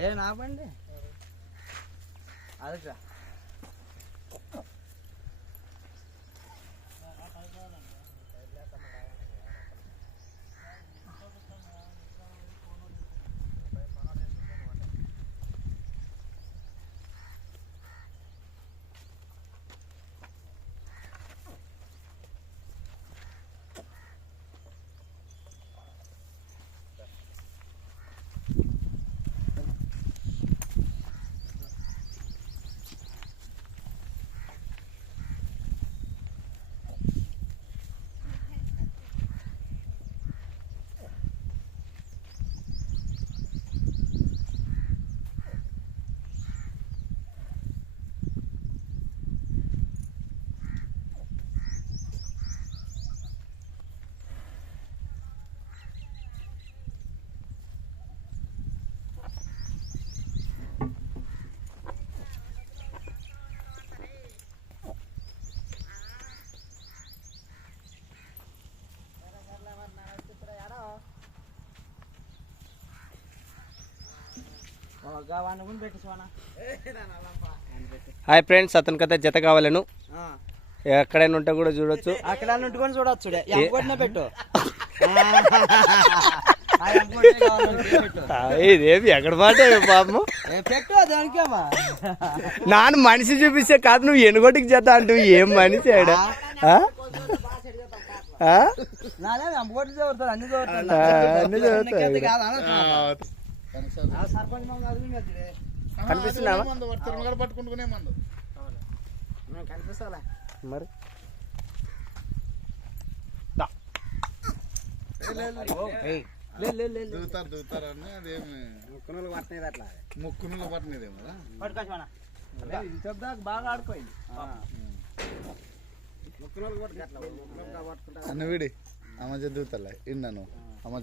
ఏ నా బండి అదే హాయ్ ఫ్రెండ్స్, అతనికి అయితే జత కావాలను ఎక్కడైనా ఉంటే కూడా చూడొచ్చు. అక్కడ ఉంటుకొని చూడొచ్చు పెట్టు ఇదేమి ఎక్కడ మాట పాపము పెట్టు దానికేమా నాన్న మనిషి చూపిస్తే కాదు, నువ్వు ఎనుగోటికి జత అంటూ ఏం మనిషి ఆడ అన్ని చదువుతాయి. కనిపిస్తున్నావా మరి ముక్కునులు పట్టినదేమో బాగా ఆడుకోయింది అన్న వీడి అమ్మ చదువుతలే ఇన్నాను అమ్మ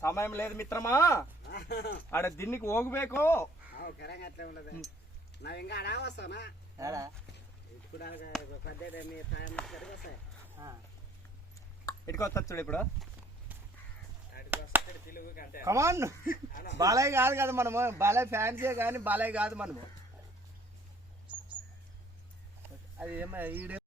సమయం లేదు మిత్రమా, ఆడ దీనికి ఓగుಬೇಕು. ఇటుకొస్తా చూడు ఇప్పుడు. కమాన్, బాలయ్య కాదు కదా మనము, బాలయ్య ఫ్యాన్సే కానీ బాలయ్య కాదు మనము. అది ఏమో